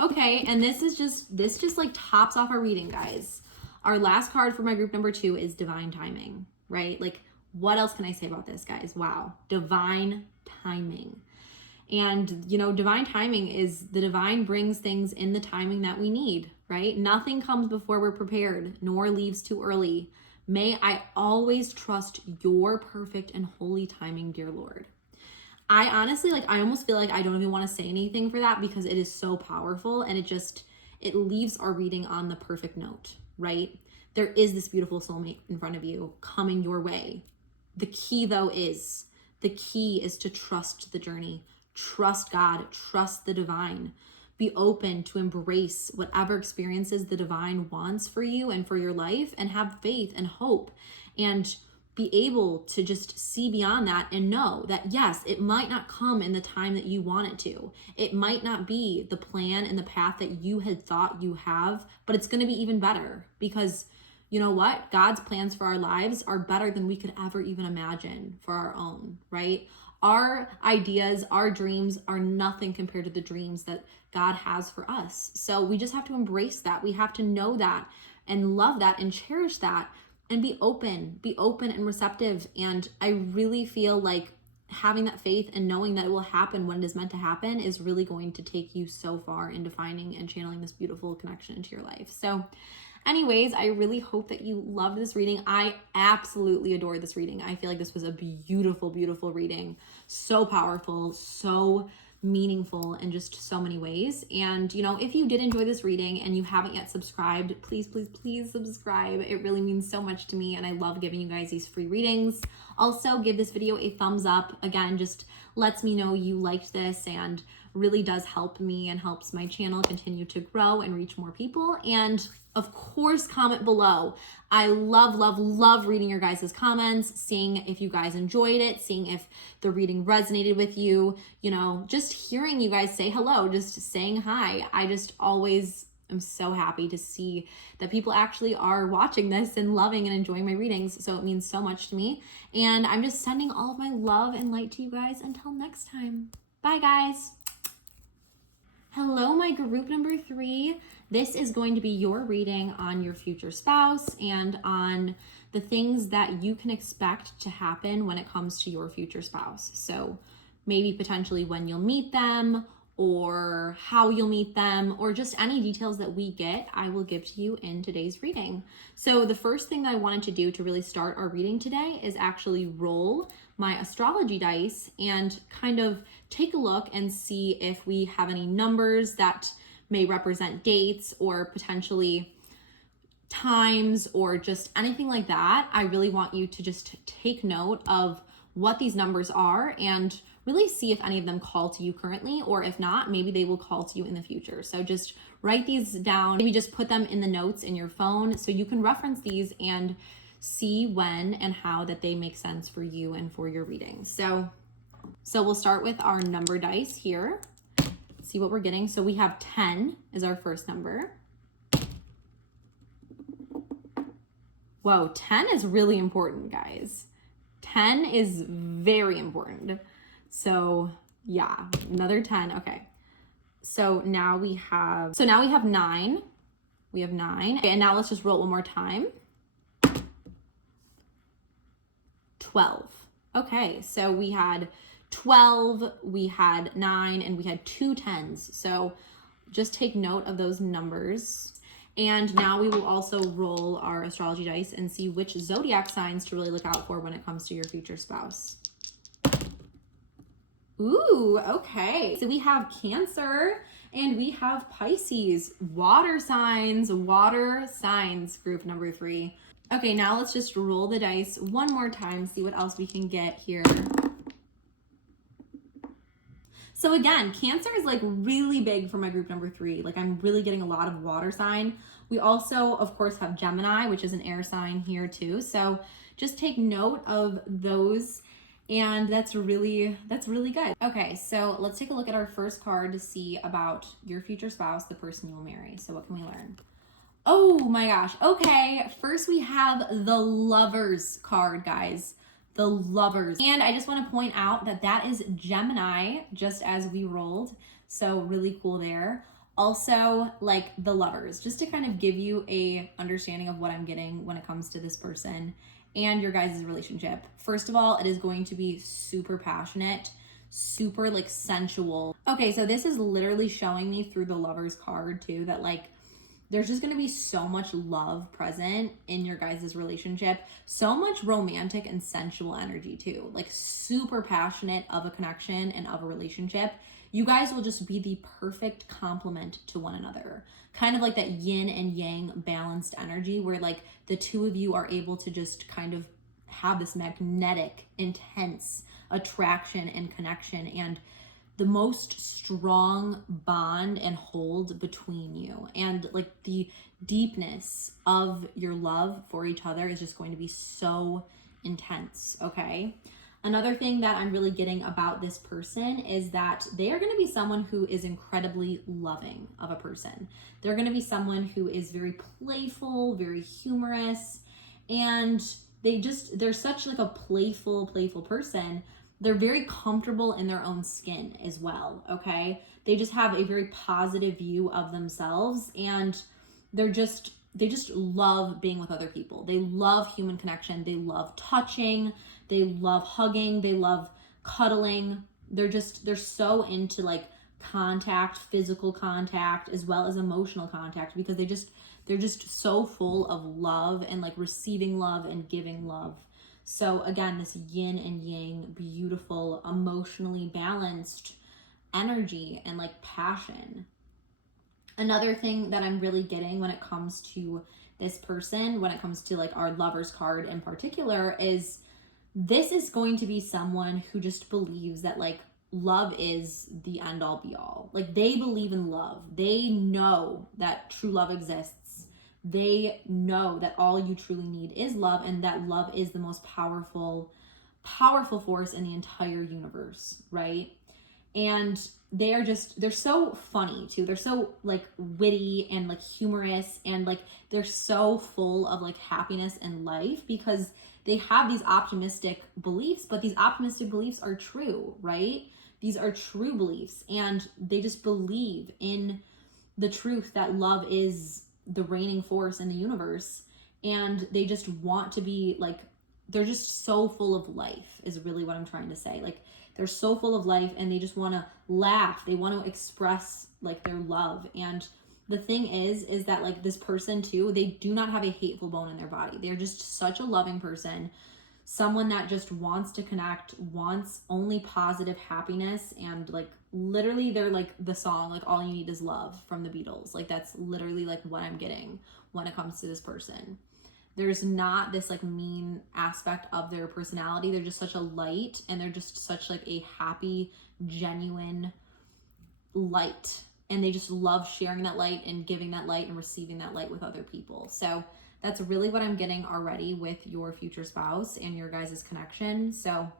Okay, and this just like tops off our reading, guys. Our last card for my group number 2 is divine timing, right? Like, what else can I say about this, guys? Wow, divine timing. And, you know, divine timing is the divine brings things in the timing that we need, right? Nothing comes before we're prepared, nor leaves too early. May I always trust your perfect and holy timing, dear Lord. I honestly, like, I almost feel like I don't even want to say anything for that because it is so powerful, and it leaves our reading on the perfect note, right? There is this beautiful soulmate in front of you coming your way. The key is to trust the journey. Trust God, trust the divine. Be open to embrace whatever experiences the divine wants for you and for your life, and have faith and hope, and be able to just see beyond that and know that, yes, it might not come in the time that you want it to. It might not be the plan and the path that you had thought you have, but it's going to be even better, because you know what? God's plans for our lives are better than we could ever even imagine for our own, right? Our ideas, our dreams are nothing compared to the dreams that God has for us. So we just have to embrace that. We have to know that and love that and cherish that and be open and receptive. And I really feel like having that faith and knowing that it will happen when it is meant to happen is really going to take you so far in defining and channeling this beautiful connection into your life. So anyways, I really hope that you loved this reading. I absolutely adored this reading. I feel like this was a beautiful, beautiful reading. So powerful, so meaningful in just so many ways. And, you know, if you did enjoy this reading and you haven't yet subscribed, please, please, please subscribe. It really means so much to me, and I love giving you guys these free readings. Also, give this video a thumbs up. Again, just lets me know you liked this and really does help me and helps my channel continue to grow and reach more people. And of course, comment below. I love, love, love reading your guys' comments, seeing if you guys enjoyed it, seeing if the reading resonated with you, you know, just hearing you guys say hello, just saying hi. I just always am so happy to see that people actually are watching this and loving and enjoying my readings. So it means so much to me. And I'm just sending all of my love and light to you guys until next time. Bye, guys. Hello, my group number 3. This is going to be your reading on your future spouse and on the things that you can expect to happen when it comes to your future spouse. So maybe potentially when you'll meet them, or how you'll meet them, or just any details that we get, I will give to you in today's reading. So the first thing that I wanted to do to really start our reading today is actually roll my astrology dice and kind of take a look and see if we have any numbers that may represent dates or potentially times or just anything like that. I really want you to just take note of what these numbers are and really see if any of them call to you currently, or if not, maybe they will call to you in the future. So just write these down, maybe just put them in the notes in your phone so you can reference these and see when and how that they make sense for you and for your reading. So we'll start with our number dice here. See what we're getting. So we have 10 is our first number. Whoa, 10 is really important, guys. 10 is very important. So yeah, another 10. Okay. So now we have 9. We have 9. Okay, and now let's just roll it one more time. 12. Okay, so we had 12, we had 9, and we had 2 10s. So just take note of those numbers. And now we will also roll our astrology dice and see which zodiac signs to really look out for when it comes to your future spouse. Ooh, okay. So we have Cancer and we have Pisces, water signs, group number 3. Okay, now let's just roll the dice one more time, see what else we can get here. So again, Cancer is like really big for my group number 3. Like I'm really getting a lot of water sign. We also, of course, have Gemini, which is an air sign here too. So just take note of those And that's really good. Okay, so let's take a look at our first card to see about your future spouse, the person you will marry. So what can we learn? Oh my gosh. Okay, first we have the Lovers card, guys. The Lovers. And I just want to point out that that is Gemini, just as we rolled. So really cool there. Also, like the Lovers, just to kind of give you a understanding of what I'm getting when it comes to this person and your guys' relationship. First of all, it is going to be super passionate, super like sensual. Okay, so this is literally showing me through the Lovers card too that like there's just going to be so much love present in your guys' relationship, so much romantic and sensual energy too, like super passionate of a connection and of a relationship. You guys will just be the perfect complement to one another, kind of like that yin and yang balanced energy where like the two of you are able to just kind of have this magnetic, intense attraction and connection and the most strong bond and hold between you. And like the deepness of your love for each other is just going to be so intense, okay? Another thing that I'm really getting about this person is that they are going to be someone who is incredibly loving of a person. They're going to be someone who is very playful, very humorous, and they're such like a playful person. They're very comfortable in their own skin as well, okay? They just have a very positive view of themselves and they just love being with other people. They love human connection. They love touching. They love hugging. They love cuddling. They're so into like contact, physical contact, as well as emotional contact because they're just so full of love and like receiving love and giving love. So again, this yin and yang, beautiful, emotionally balanced energy and like passion. Another thing that I'm really getting when it comes to this person, when it comes to like our Lovers card in particular, is this is going to be someone who just believes that like love is the end all be all. Like they believe in love. They know that true love exists. They know that all you truly need is love and that love is the most powerful force in the entire universe, right? And they're so funny too. They're so like witty and like humorous and like they're so full of like happiness and life because they have these optimistic beliefs, but these optimistic beliefs are true, right? These are true beliefs and they just believe in the truth that love is the reigning force in the universe and they just want to be like, they're just so full of life is really what I'm trying to say. Like they're so full of life and they just want to laugh. They want to express like their love. And the thing is that like this person too, they do not have a hateful bone in their body. They're just such a loving person. Someone that just wants to connect, wants only positive happiness, and like literally they're like the song like all you need is love from the Beatles. Like that's literally like what I'm getting when it comes to this person. There's not this like mean aspect of their personality. They're just such a light and they're just such like a happy, genuine light. And they just love sharing that light and giving that light and receiving that light with other people. So that's really what I'm getting already with your future spouse and your guys' connection. So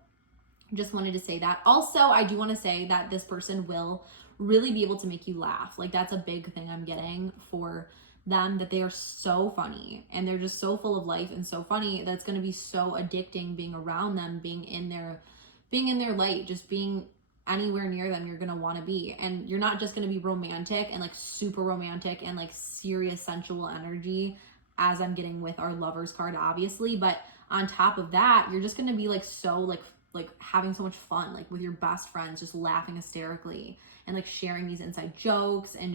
just wanted to say that. Also, I do want to say that this person will really be able to make you laugh. Like that's a big thing I'm getting for them, that they are so funny and they're just so full of life and so funny that's going to be so addicting being around them, being in their light, just being anywhere near them you're going to want to be. And you're not just going to be romantic and like super romantic and like serious sensual energy as I'm getting with our Lovers card obviously, but on top of that you're just going to be like so like having so much fun like with your best friends, just laughing hysterically and like sharing these inside jokes and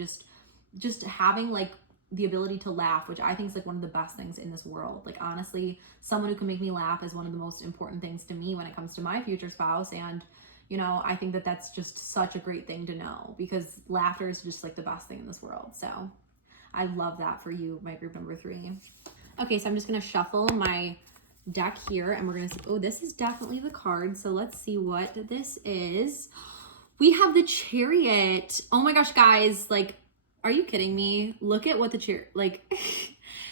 just having like the ability to laugh, which I think is like one of the best things in this world. Like honestly, someone who can make me laugh is one of the most important things to me when it comes to my future spouse. And you know, I think that that's just such a great thing to know because laughter is just like the best thing in this world. So I love that for you, my group number 3. Okay, so I'm just gonna shuffle my deck here and we're gonna see, oh, this is definitely the card. So let's see what this is. We have the Chariot. Oh my gosh, guys, like, are you kidding me? Look at what the like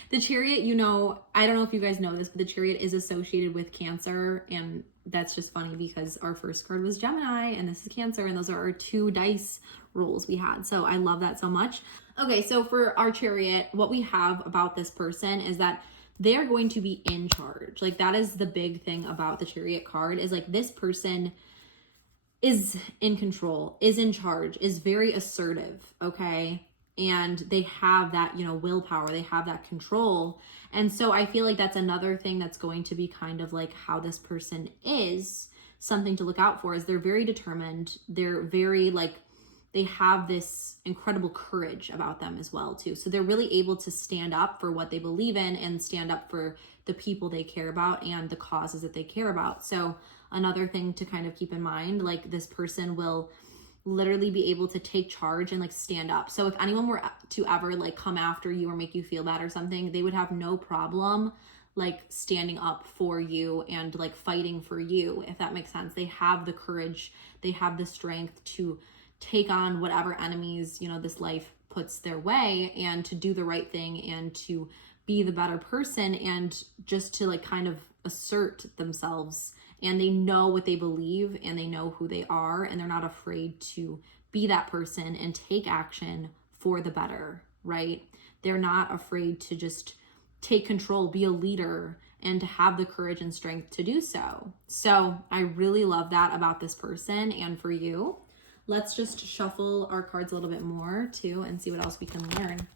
The Chariot, you know, I don't know if you guys know this, but the Chariot is associated with Cancer, and that's just funny because our first card was Gemini and this is Cancer, and those are our 2 dice rolls we had. So I love that so much. Okay, so for our Chariot, what we have about this person is that they're going to be in charge. Like, that is the big thing about the Chariot card, is like this person is in control, is in charge, is very assertive, okay? And they have that, you know, willpower, they have that control. And so I feel like that's another thing that's going to be kind of like how this person is, something to look out for, is they're very determined. They're very like, they have this incredible courage about them as well too. So they're really able to stand up for what they believe in and stand up for the people they care about and the causes that they care about. So another thing to kind of keep in mind, like this person will literally be able to take charge and like stand up. So if anyone were to ever like come after you or make you feel bad or something, they would have no problem like standing up for you and like fighting for you, if that makes sense. They have the courage, they have the strength to take on whatever enemies, you know, this life puts their way, and to do the right thing and to be the better person and just to like kind of assert themselves. And they know what they believe and they know who they are, and they're not afraid to be that person and take action for the better, right? They're not afraid to just take control, be a leader, and to have the courage and strength to do so. So I really love that about this person. And for you, let's just shuffle our cards a little bit more too and see what else we can learn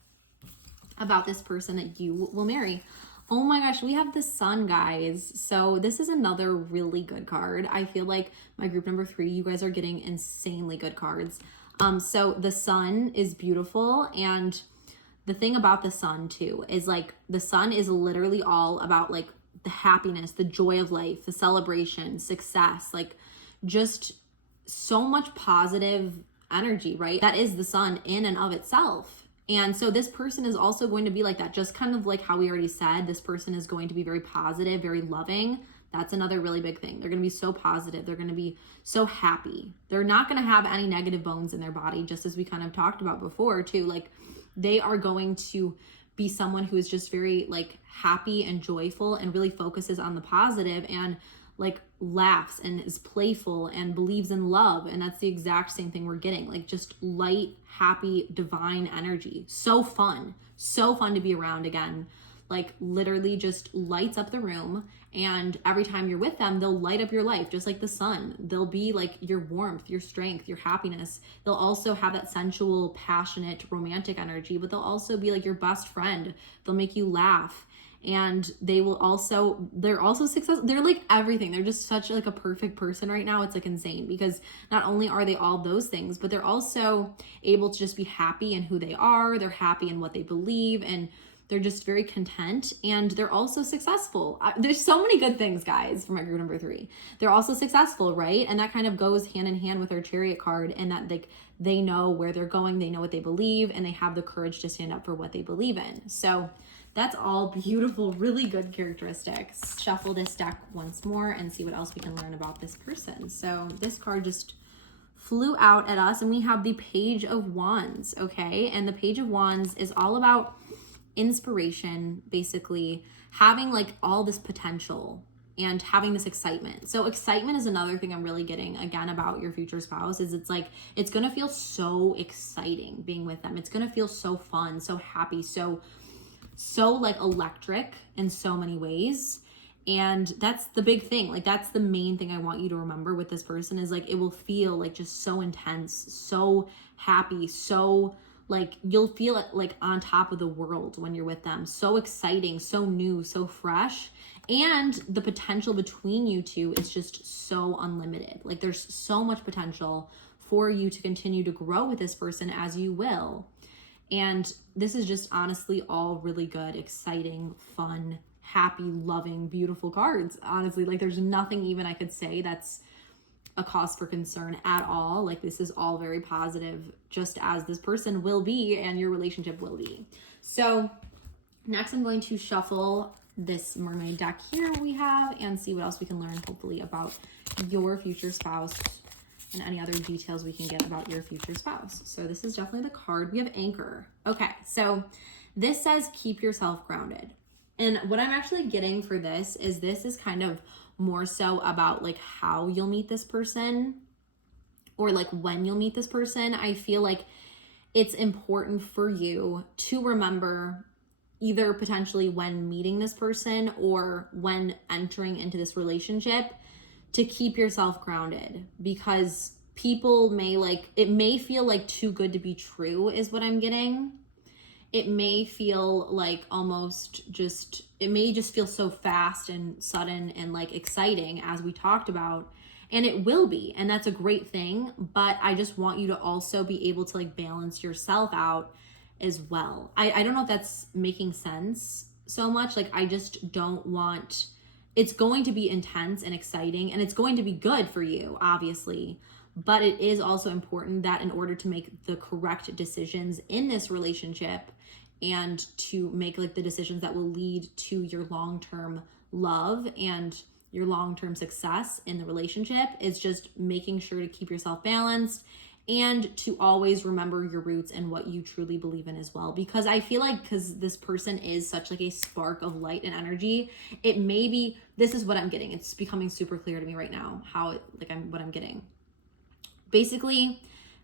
about this person that you will marry. Oh my gosh, we have the Sun, guys. So this is another really good card. I feel like my group number 3, you guys are getting insanely good cards. So the Sun is beautiful, and the thing about the Sun too is like the Sun is literally all about like the happiness, the joy of life, the celebration, success, like just so much positive energy, right? That is the Sun in and of itself. And so this person is also going to be like that, just kind of like how we already said, this person is going to be very positive, very loving. That's another really big thing. They're going to be so positive. They're going to be so happy. They're not going to have any negative bones in their body, just as we kind of talked about before too. Like, they are going to be someone who is just very like happy and joyful and really focuses on the positive and like laughs and is playful and believes in love. And that's the exact same thing we're getting, like just light, happy, divine energy. So fun to be around again. Like literally just lights up the room, and every time you're with them, they'll light up your life just like the Sun. They'll be like your warmth, your strength, your happiness. They'll also have that sensual, passionate, romantic energy, but they'll also be like your best friend. They'll make you laugh. And they're also successful. They're like everything. They're just such like a perfect person right now. It's like insane, because not only are they all those things, but they're also able to just be happy in who they are. They're happy in what they believe, and they're just very content, and they're also successful. There's so many good things, guys, for my group number 3. They're also successful, right? And that kind of goes hand in hand with our Chariot card, and that like they know where they're going, they know what they believe, and they have the courage to stand up for what they believe in. So that's all beautiful, really good characteristics. Shuffle this deck once more and see what else we can learn about this person. So this card just flew out at us, and we have the Page of Wands, okay? And the Page of Wands is all about inspiration, basically having like all this potential and having this excitement. So excitement is another thing I'm really getting again about your future spouse, is it's like it's gonna feel so exciting being with them. It's gonna feel so fun, so happy, so like electric in so many ways. And that's the big thing. Like that's the main thing I want you to remember with this person, is like it will feel like just so intense, so happy, so like you'll feel it like on top of the world when you're with them. So exciting, so new, so fresh. And the potential between you two is just so unlimited. Like there's so much potential for you to continue to grow with this person as you will. And this is just honestly all really good, exciting, fun, happy, loving, beautiful cards. Honestly, like there's nothing even I could say that's a cause for concern at all. Like this is all very positive, just as this person will be and your relationship will be. So next I'm going to shuffle this mermaid deck here we have and see what else we can learn hopefully about your future spouse and any other details we can get about your future spouse. So this is definitely the card. We have Anchor. Okay, so This says keep yourself grounded. And what I'm actually getting for this is kind of more so about like how you'll meet this person, or like when you'll meet this person. I feel like it's important for you to remember, either potentially when meeting this person or when entering into this relationship, to keep yourself grounded, because people may it may feel like too good to be true is what I'm getting. It may feel like it may just feel so fast and sudden and like exciting, as we talked about. And it will be, and that's a great thing. But I just want you to also be able to like balance yourself out as well. I don't know if that's making sense so much. Like, I just don't want, it's going to be intense and exciting, and it's going to be good for you, obviously. But it is also important that in order to make the correct decisions in this relationship, and to make like the decisions that will lead to your long-term love and your long-term success in the relationship, is just making sure to keep yourself balanced and to always remember your roots and what you truly believe in as well. Because I feel like, because this person is such like a spark of light and energy, it may be, this is what I'm getting. It's becoming super clear to me right now what I'm getting. Basically,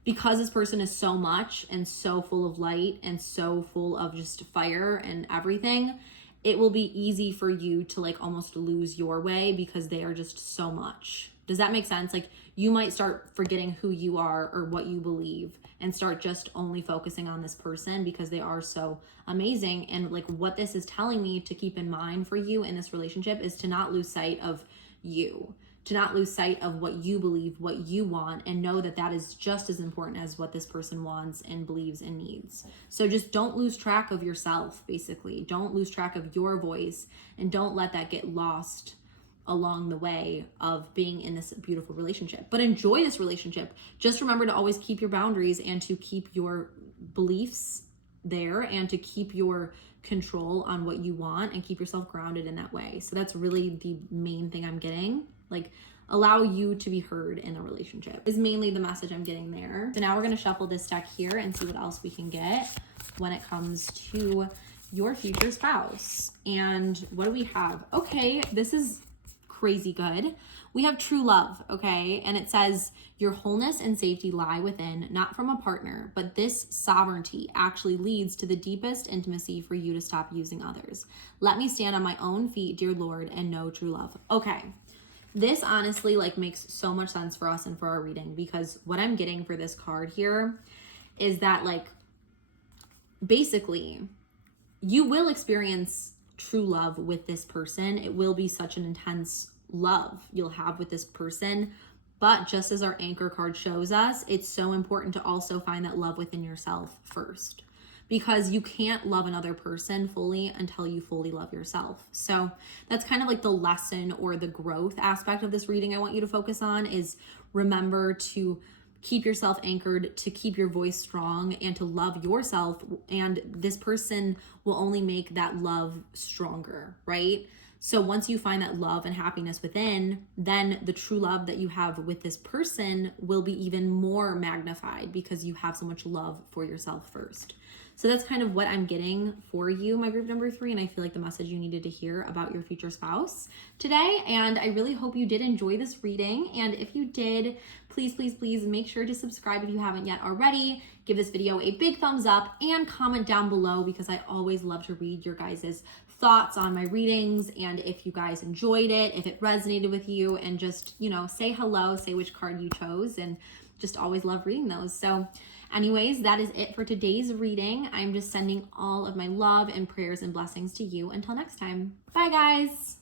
because this person is so much and so full of light and so full of just fire and everything, it will be easy for you to like almost lose your way, because they are just so much. Does that make sense? Like, you might start forgetting who you are or what you believe, and start just only focusing on this person because they are so amazing. And like, what this is telling me to keep in mind for you in this relationship is to not lose sight of you, to not lose sight of what you believe, what you want, and know that that is just as important as what this person wants and believes and needs. So just don't lose track of yourself, basically. Don't lose track of your voice, and don't let that get lost along the way of being in this beautiful relationship. But enjoy this relationship. Just remember to always keep your boundaries, and to keep your beliefs there, and to keep your control on what you want, and keep yourself grounded in that way. So that's really the main thing I'm getting. Like, allow you to be heard in the relationship is mainly the message I'm getting there. So now we're going to shuffle this deck here and see what else we can get when it comes to your future spouse. And what do we have? Okay, this is crazy good. We have true love, okay? And it says, your wholeness and safety lie within, not from a partner, but this sovereignty actually leads to the deepest intimacy for you to stop using others. Let me stand on my own feet, dear Lord, and know true love. Okay. This honestly like makes so much sense for us and for our reading, because what I'm getting for this card here is that like, basically, you will experience true love with this person. It will be such an intense love you'll have with this person. But just as our anchor card shows us, it's so important to also find that love within yourself first, because you can't love another person fully until you fully love yourself. So that's kind of like the lesson or the growth aspect of this reading I want you to focus on, is remember to keep yourself anchored, to keep your voice strong, and to love yourself. And this person will only make that love stronger, right? So once you find that love and happiness within, then the true love that you have with this person will be even more magnified, because you have so much love for yourself first. So that's kind of what I'm getting for you, my group number 3. And I feel like the message you needed to hear about your future spouse today. And I really hope you did enjoy this reading. And if you did, please, please, please make sure to subscribe if you haven't yet already. Give this video a big thumbs up and comment down below, because I always love to read your guys' thoughts on my readings, and if you guys enjoyed it, if it resonated with you, and just, say hello, say which card you chose, and just always love reading those. So anyways, that is it for today's reading. I'm just sending all of my love and prayers and blessings to you. Until next time. Bye, guys.